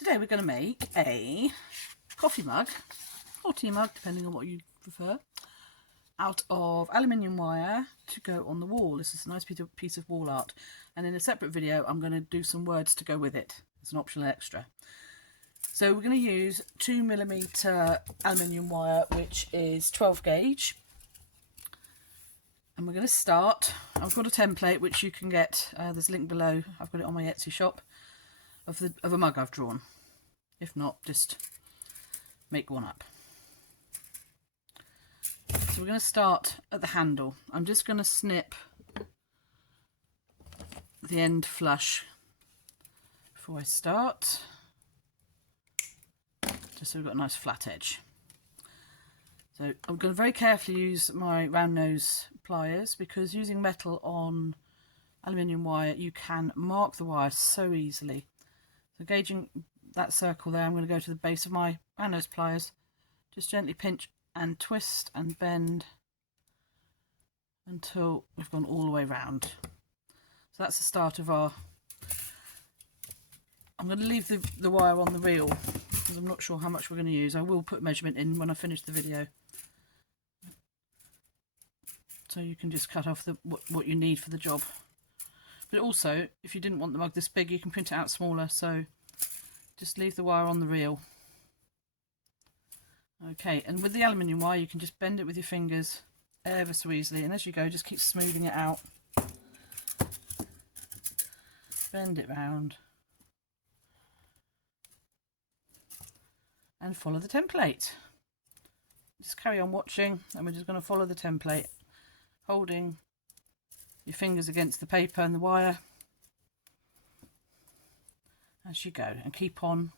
Today we're going to make a coffee mug or tea mug, depending on what you prefer, out of aluminium wire to go on the wall. This is a nice piece of wall art, and in a separate video I'm going to do some words to go with it as an optional extra. So we're going to use 2mm aluminium wire, which is 12 gauge, and we're going to start. I've got a template which you can get, there's a link below, I've got it on my Etsy shop, of a mug I've drawn. If not, just make one up. So we're going to start at the handle. I'm just going to snip the end flush before I start, just so we've got a nice flat edge. So I'm going to very carefully use my round nose pliers, because using metal on aluminium wire you can mark the wire so easily. So gauging that circle there, I'm going to go to the base of my round nose pliers, just gently pinch and twist and bend until we've gone all the way round. So that's the start of our... I'm going to leave the wire on the reel because I'm not sure how much we're going to use. I will put measurement in when I finish the video, so you can just cut off what you need for the job. But also, if you didn't want the mug this big, you can print it out smaller, so just leave the wire on the reel. Okay, and with the aluminium wire you can just bend it with your fingers ever so easily, and as you go just keep smoothing it out. Bend it round and follow the template. Just carry on watching, and we're just going to follow the template, holding your fingers against the paper and the wire as you go, and keep on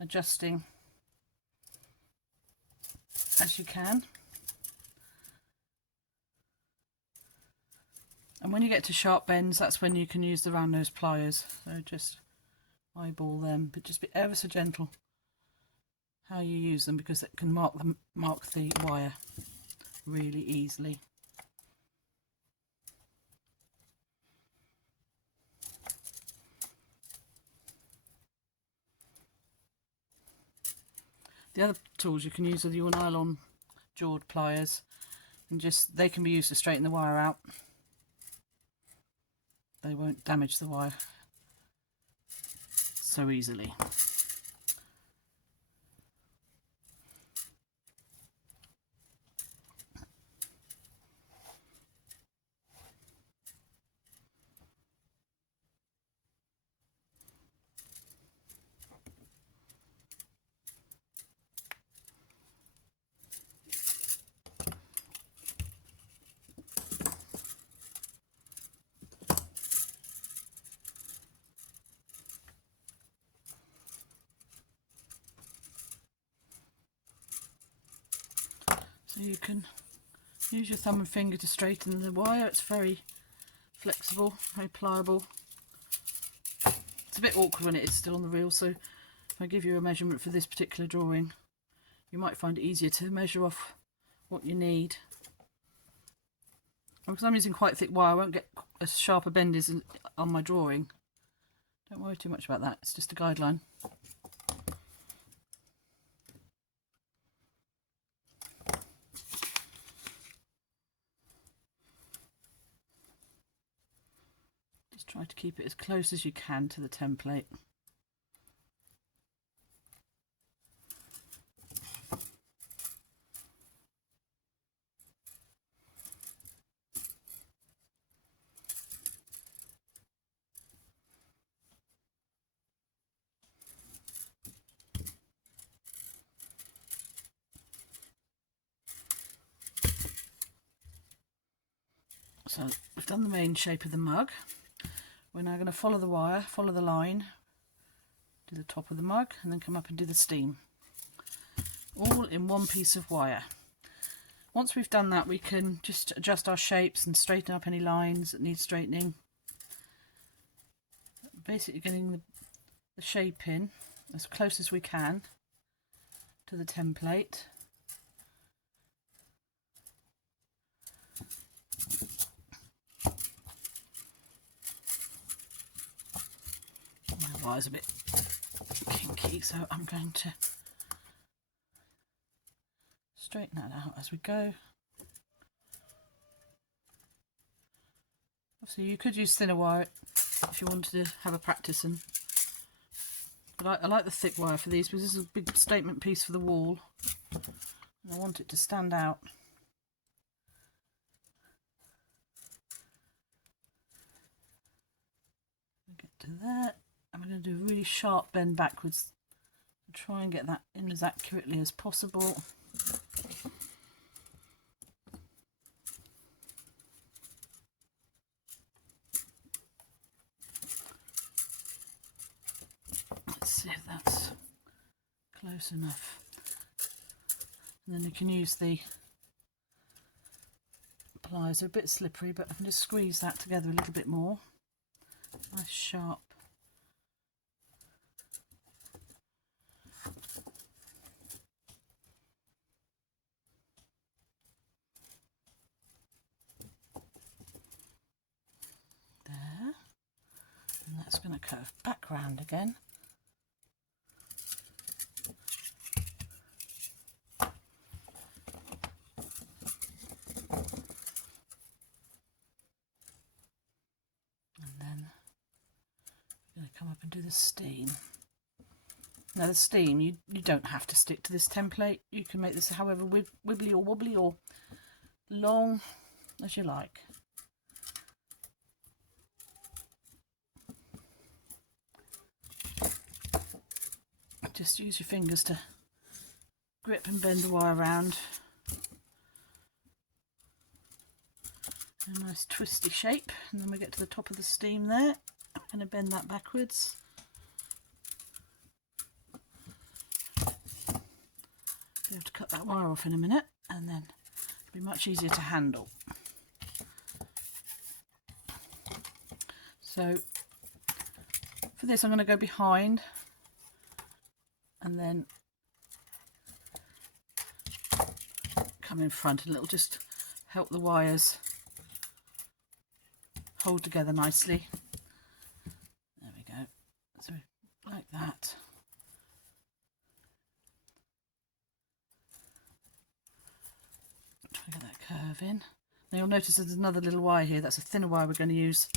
adjusting as you can. And when you get to sharp bends, that's when you can use the round nose pliers. So just eyeball them, but just be ever so gentle how you use them, because it can mark the wire really easily. The other tools you can use are your nylon jawed pliers, and they can be used to straighten the wire out. They won't damage the wire so easily. So you can use your thumb and finger to straighten the wire. It's very flexible, very pliable. It's a bit awkward when it is still on the reel, so if I give you a measurement for this particular drawing, you might find it easier to measure off what you need. And because I'm using quite thick wire, I won't get as sharp a bend as on my drawing. Don't worry too much about that, it's just a guideline. Just try to keep it as close as you can to the template. So we've done the main shape of the mug. We're now going to follow the wire, follow the line to the top of the mug, and then come up and do the steam. All in one piece of wire. Once we've done that, we can just adjust our shapes and straighten up any lines that need straightening. Basically getting the shape in as close as we can to the template. My wire's a bit kinky. sticky, so I'm going to straighten that out as we go. Obviously you could use thinner wire if you wanted to have a practice, but I like the thick wire for these because this is a big statement piece for the wall and I want it to stand out. Get to that. I'm going to do a really sharp bend backwards and try and get that in as accurately as possible. Let's see if that's close enough. And then you can use the pliers. They're a bit slippery, but I can just squeeze that together a little bit more. Nice sharp. There. And that's going to curve back round again. And then I'm going to come up and do the steam. Now the steam, you don't have to stick to this template. You can make this however wibbly or wobbly or long as you like. Just use your fingers to grip and bend the wire around. A nice twisty shape, and then we get to the top of the steam there. I'm going to bend that backwards. Be able to cut that wire off in a minute, and then it'll be much easier to handle. So for this I'm going to go behind and then come in front, and it'll just help the wires hold together nicely. There we go. So like that. Try to get that curve in. Now you'll notice there's another little wire here. That's a thinner wire we're going to use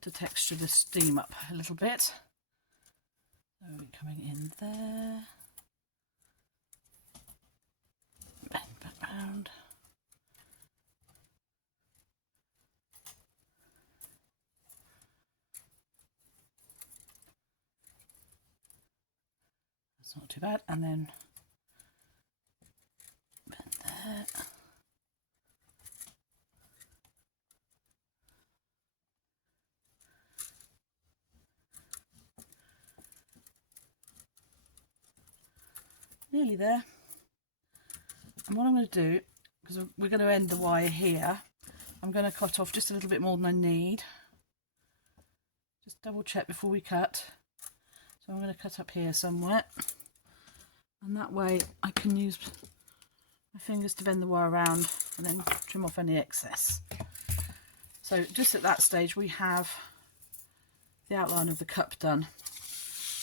to texture the steam up a little bit. So we're coming in there. Bend back round. That's not too bad. And then bend there. Nearly there. And what I'm going to do, because we're going to end the wire here, I'm going to cut off just a little bit more than I need. Just double check before we cut. So I'm going to cut up here somewhere, and that way I can use my fingers to bend the wire around and then trim off any excess. So just at that stage we have the outline of the cup done,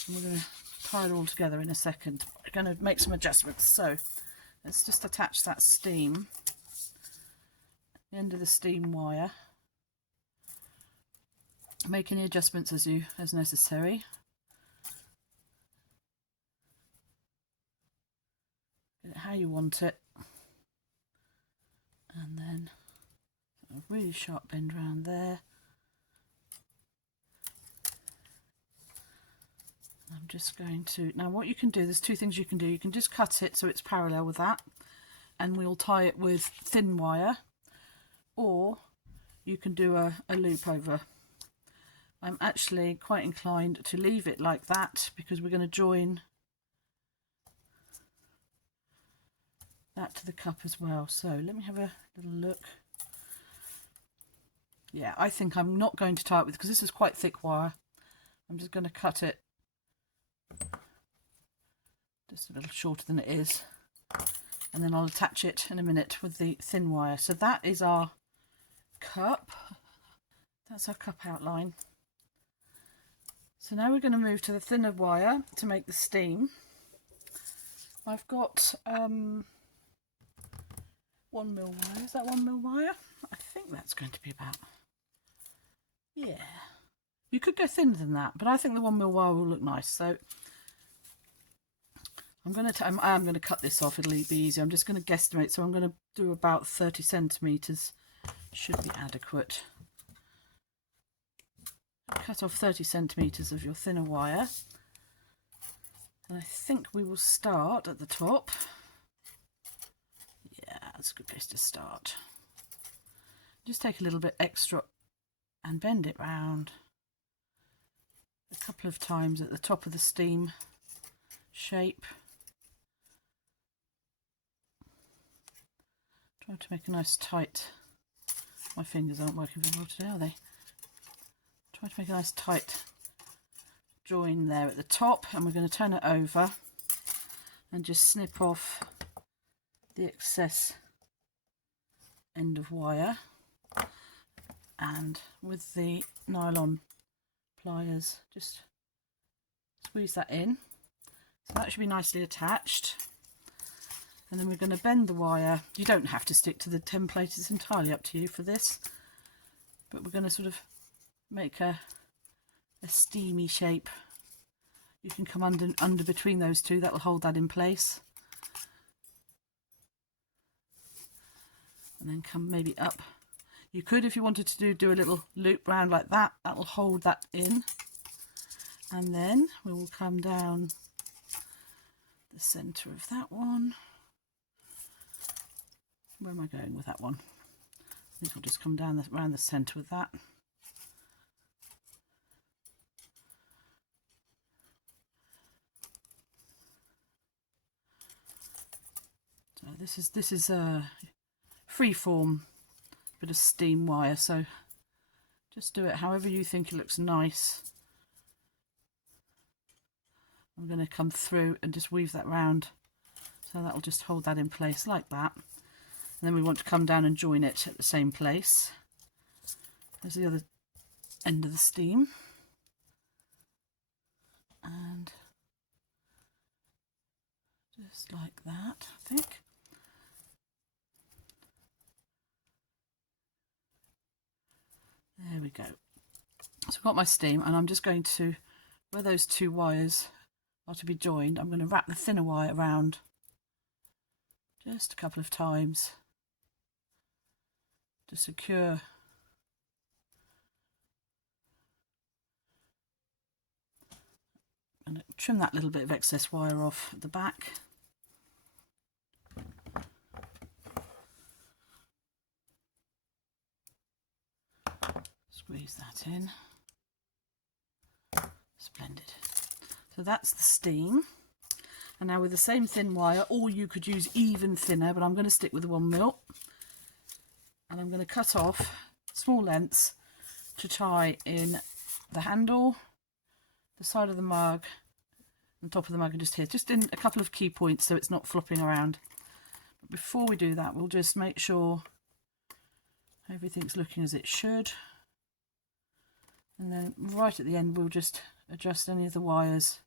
and we're going to tie it all together in a second. We're going to make some adjustments. So let's just attach that steam, the end of the steam wire, make any adjustments as necessary. Get it how you want it, and then a really sharp bend around there. I'm just going to, now what you can do, there's two things you can do. You can just cut it so it's parallel with that, and we'll tie it with thin wire, or you can do a loop over. I'm actually quite inclined to leave it like that because we're going to join that to the cup as well. So let me have a little look. Yeah, I think I'm not going to tie it with, because this is quite thick wire. I'm just going to cut it just a little shorter than it is, and then I'll attach it in a minute with the thin wire. So that is our cup. That's our cup outline. So now we're going to move to the thinner wire to make the steam. I've got 1 mil wire. Is that 1 mil wire? I think that's going to be about, yeah. You could go thinner than that, but I think the 1 mil wire will look nice. So I am going to cut this off. It'll be easier. I'm just going to guesstimate. So I'm going to do about 30 centimetres. Should be adequate. Cut off 30 centimetres of your thinner wire. And I think we will start at the top. Yeah, that's a good place to start. Just take a little bit extra and bend it round a couple of times at the top of the steam shape. Try to make a nice tight, my fingers aren't working very well today, are they? Try to make a nice tight join there at the top, and we're going to turn it over and just snip off the excess end of wire, and with the nylon pliers just squeeze that in, so that should be nicely attached. And then we're going to bend the wire. You don't have to stick to the template, it's entirely up to you for this, but we're going to sort of make a steamy shape. You can come under between those two, that will hold that in place, and then come maybe up. You could, if you wanted to do a little loop round like that, that will hold that in, and then we will come down the centre of that one. Where am I going with that one? This will just come down around the centre with that. So this is a free-form bit of steam wire, so just do it however you think it looks nice. I'm going to come through and just weave that round, so that will just hold that in place like that. And then we want to come down and join it at the same place as the other end of the steam. And just like that, I think. There we go. So I've got my steam, and I'm just going to, where those two wires are to be joined, I'm going to wrap the thinner wire around just a couple of times to secure and trim that little bit of excess wire off at the back. Squeeze that in. Splendid. So that's the steam. And now with the same thin wire, or you could use even thinner, but I'm going to stick with the 1 mil. And I'm going to cut off small lengths to tie in the handle, the side of the mug, and the top of the mug, and just here, just in a couple of key points so it's not flopping around. But before we do that, we'll just make sure everything's looking as it should. And then right at the end, we'll just adjust any of the wires.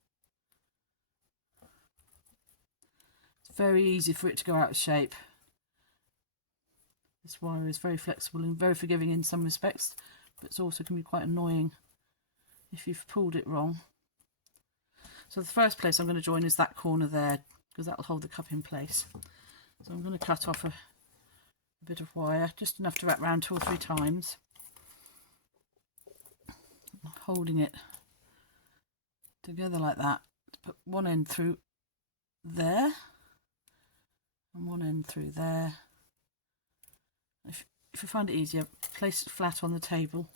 It's very easy for it to go out of shape. This wire is very flexible and very forgiving in some respects, but it also can be quite annoying if you've pulled it wrong. So the first place I'm going to join is that corner there, because that will hold the cup in place. So I'm going to cut off a bit of wire, just enough to wrap around 2 or 3 times, holding it together like that. Put one end through there and one end through there. If you find it easier, place it flat on the table,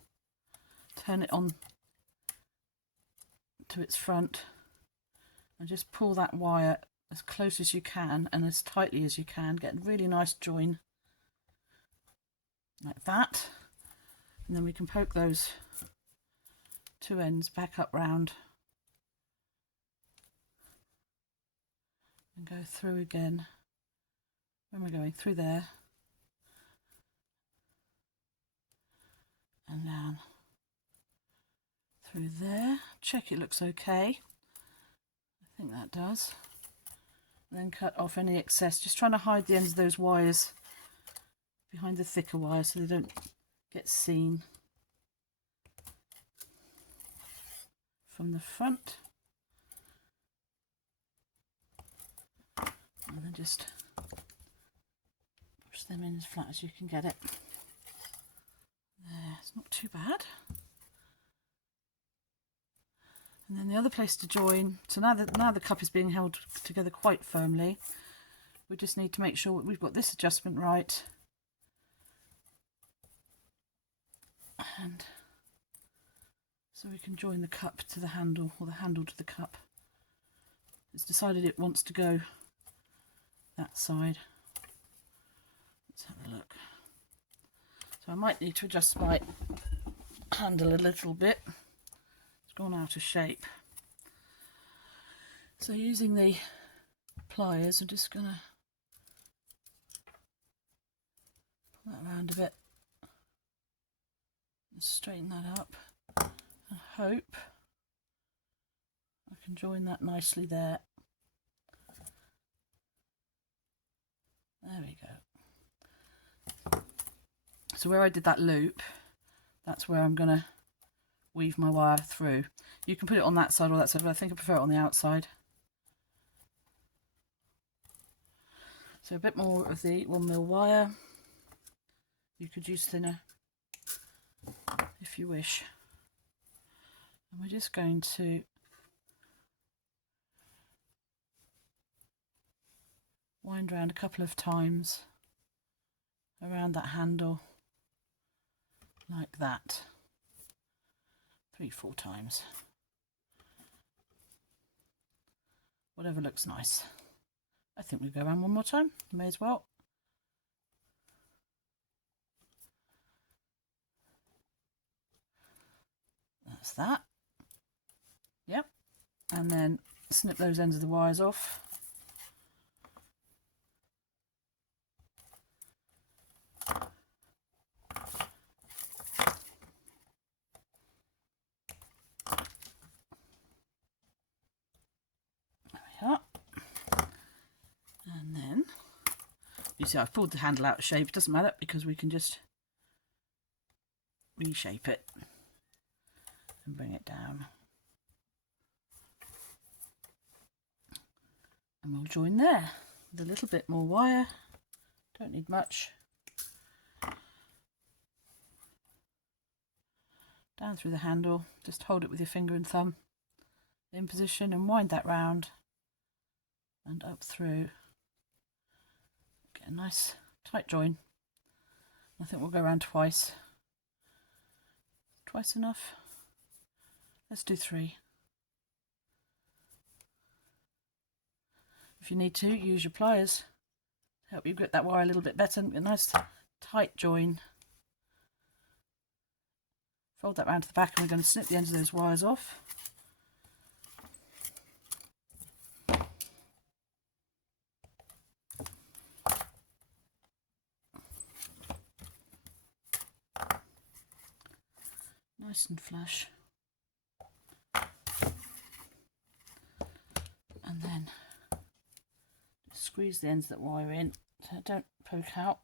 turn it on to its front, and just pull that wire as close as you can and as tightly as you can. Get a really nice join like that, and then we can poke those 2 ends back up round and go through again. When we're going through there and down through there, check it looks okay. I think that does. And then cut off any excess, just trying to hide the ends of those wires behind the thicker wires so they don't get seen from the front. And then just push them in as flat as you can get it. There, it's not too bad. And then the other place to join, so now the cup is being held together quite firmly. We just need to make sure we've got this adjustment right. And so we can join the cup to the handle, or the handle to the cup. It's decided it wants to go that side. Let's have a look. So I might need to adjust my handle a little bit. It's gone out of shape. So using the pliers, I'm just going to pull that around a bit and straighten that up. I hope I can join that nicely there. There we go. So where I did that loop, that's where I'm going to weave my wire through. You can put it on that side or that side, but I think I prefer it on the outside. So a bit more of the 1mm wire. You could use thinner if you wish. And we're just going to wind around a couple of times around that handle like that. 3-4 times. Whatever looks nice. I think we'll go around one more time. May as well. That's that. Yep. And then snip those ends of the wires off. And then you see I've pulled the handle out of shape. It doesn't matter because we can just reshape it and bring it down. And we'll join there with a little bit more wire. Don't need much. Down through the handle, just hold it with your finger and thumb in position and wind that round and up through. Get a nice tight join. I think we'll go around twice. Twice enough? Let's do 3. If you need to, use your pliers to help you grip that wire a little bit better. A nice tight join. Fold that round to the back and we're going to snip the ends of those wires off. Nice and flush. And then squeeze the ends of that wire in so it don't poke out.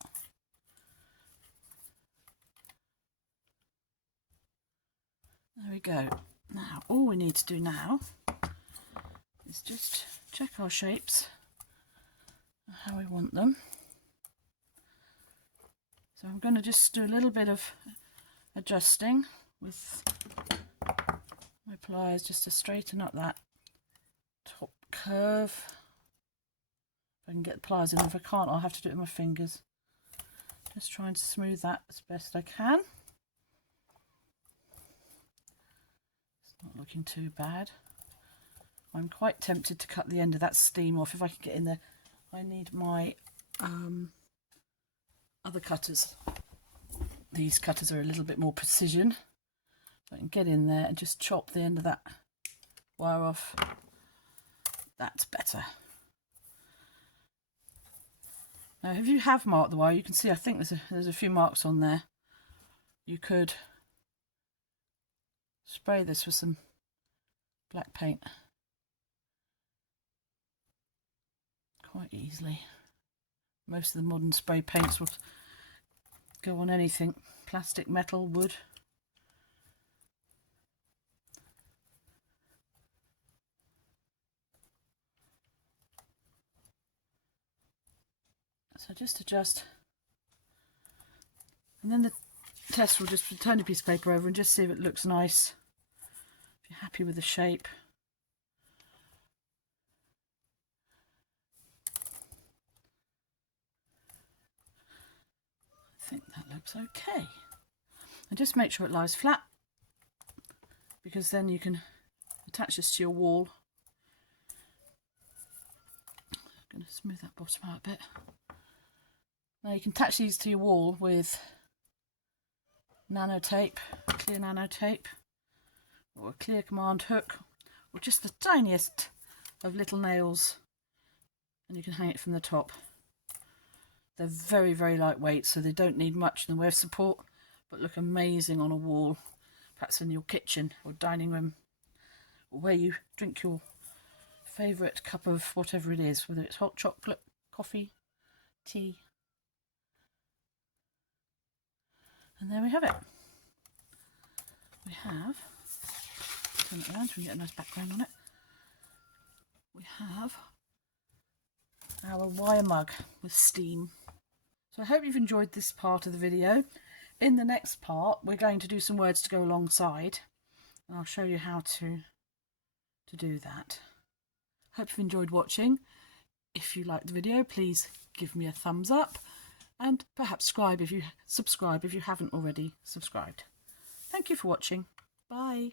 There we go. Now all we need to do now is just check our shapes and how we want them. So I'm going to just do a little bit of adjusting with my pliers just to straighten up that top curve. If I can get the pliers in, if I can't I'll have to do it with my fingers. Just trying to smooth that as best I can. It's not looking too bad. I'm quite tempted to cut the end of that steam off if I can get in there. I need my other cutters. These cutters are a little bit more precision. So I can get in there and just chop the end of that wire off. That's better. Now if you have marked the wire, you can see I think there's a few marks on there. You could spray this with some black paint quite easily. Most of the modern spray paints will go on anything, plastic, metal, wood. So just adjust, and then the test will just turn a piece of paper over and just see if it looks nice, if you're happy with the shape. I think that looks okay. And just make sure it lies flat, because then you can attach this to your wall. I'm going to smooth that bottom out a bit. Now you can attach these to your wall with nano tape, clear nano tape, or a clear command hook, or just the tiniest of little nails, and you can hang it from the top. They're very, very lightweight, so they don't need much in the way of support, but look amazing on a wall, perhaps in your kitchen or dining room, or where you drink your favourite cup of whatever it is, whether it's hot chocolate, coffee, tea. And there we have it. We have, turn it around so we can get a nice background on it. We have our wire mug with steam. So I hope you've enjoyed this part of the video. In the next part, we're going to do some words to go alongside, and I'll show you how to do that. Hope you've enjoyed watching. If you liked the video, please give me a thumbs up, and perhaps subscribe if you haven't already subscribed. Thank you for watching. Bye.